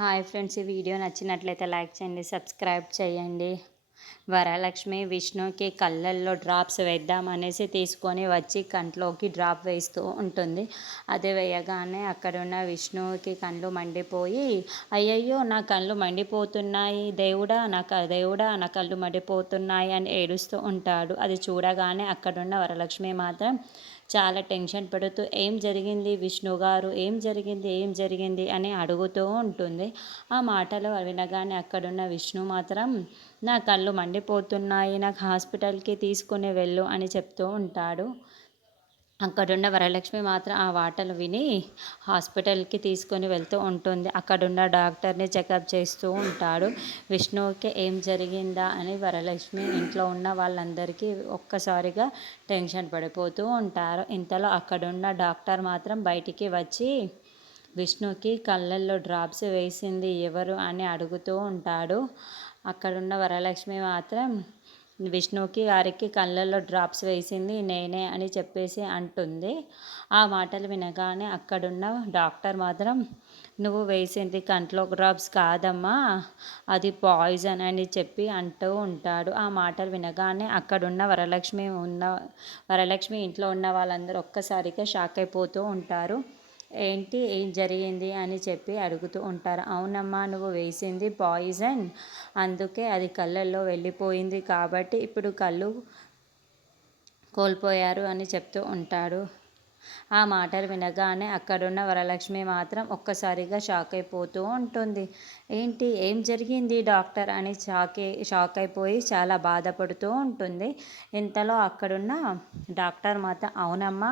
Hi friends, ఈ video నచ్చినట్లయితే like చేయండి, సబ్స్క్రైబ్ చేయండి. వరలక్ష్మి విష్ణుకి కళ్ళల్లో డ్రాప్స్ వేద్దామనేసి తీసుకొని వచ్చి కంట్లోకి డ్రాప్ వేస్తూ ఉంటుంది. అది వేయగానే అక్కడున్న విష్ణుకి కళ్ళు మండిపోయి, అయ్యయ్యో నా కళ్ళు మండిపోతున్నాయి దేవుడా, నా కళ్ళు మండిపోతున్నాయి అని ఏడుస్తూ ఉంటాడు. అది చూడగానే అక్కడున్న వరలక్ష్మి మాత్రం చాలా టెన్షన్ పడుతూ ఏం జరిగింది విష్ణు గారు, ఏం జరిగింది అని అడుగుతూ ఉంటుంది. ఆ మాటలు వినగానే అక్కడున్న విష్ణు మాత్రం నా కళ్ళు మండిపోతున్నాయి, నాకు హాస్పిటల్కి తీసుకుని వెళ్ళు అని చెప్తూ ఉంటాడు. అక్కడున్న వరలక్ష్మి మాత్రం ఆ మాటలు విని హాస్పిటల్కి తీసుకొని వెళ్తూ ఉంటుంది. అక్కడున్న డాక్టర్ని చెకప్ చేస్తూ ఉంటాడు. విష్ణువుకి ఏం జరిగిందా అని వరలక్ష్మి ఇంట్లో ఉన్న వాళ్ళందరికీ ఒక్కసారిగా టెన్షన్ పడిపోతూ ఉంటారు. ఇంతలో అక్కడున్న డాక్టర్ మాత్రం బయటికి వచ్చి విష్ణుకి కళ్ళల్లో డ్రాప్స్ వేసింది ఎవరు అని అడుగుతూ ఉంటాడు. అక్కడున్న వరలక్ష్మి మాత్రం విష్ణుకి గారికి కళ్ళల్లో డ్రాప్స్ వేసింది నేనే అని చెప్పేసి అంటుంది. ఆ మాటలు వినగానే అక్కడున్న డాక్టర్ మాత్రం నువ్వు వేసింది కంట్లో డ్రాప్స్ కాదమ్మా, అది పాయిజన్ అని చెప్పి అంటూ ఉంటాడు. ఆ మాటలు వినగానే అక్కడున్న వరలక్ష్మి ఇంట్లో ఉన్న వాళ్ళందరూ ఒక్కసారిగా షాక్ అయిపోతూ ఉంటారు. ఏం జరిగింది అని చెప్పి అడుగుతూ ఉంటారు. అవునమ్మా, నువ్వు వేసింది పాయిజన్, అందుకే అది కళ్ళల్లో వెళ్ళిపోయింది కాబట్టి ఇప్పుడు కళ్ళు కోల్పోయారు అని చెప్తూ ఉంటాడు. ఆ మాటలు వినగానే అక్కడున్న వరలక్ష్మి మాత్రం ఒక్కసారిగా షాక్ అయిపోతూ ఉంటుంది. ఏం జరిగింది డాక్టర్ అని షాక్ అయిపోయి చాలా బాధపడుతూ ఉంటుంది. ఇంతలో అక్కడున్న డాక్టర్ మాత్రం అవునమ్మా,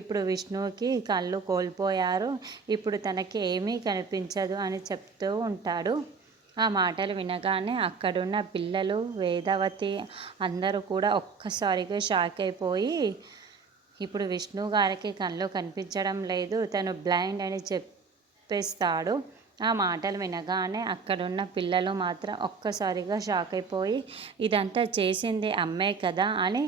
ఇప్పుడు విష్ణువుకి కళ్ళు కోల్పోయారు, ఇప్పుడు తనకి ఏమీ కనిపించదు అని చెప్తూ ఉంటాడు. ఆ మాటలు వినగానే అక్కడున్న పిల్లలు, వేదవతి అందరూ కూడా ఒక్కసారిగా షాక్ అయిపోయి ఇప్పుడు విష్ణు గారికి కళ్ళు కనిపించడం లేదు, తను బ్లైండ్ అని చెప్పేస్తాడు. ఆ మాటలు వినగానే అక్కడున్న పిల్లలు మాత్రం ఒక్కసారిగా షాక్ అయిపోయి ఇదంతా చేసింది అమ్మే కదా అని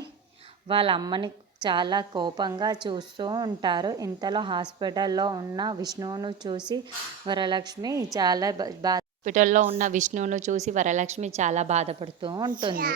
వాళ్ళ అమ్మని చాలా కోపంగా చూస్తూ ఉంటారు. ఇంతలో హాస్పిటల్లో ఉన్న విష్ణువును చూసి వరలక్ష్మి చాలా హాస్పిటల్లో ఉన్న విష్ణువును చూసి వరలక్ష్మి చాలా బాధపడుతూ ఉంటుంది.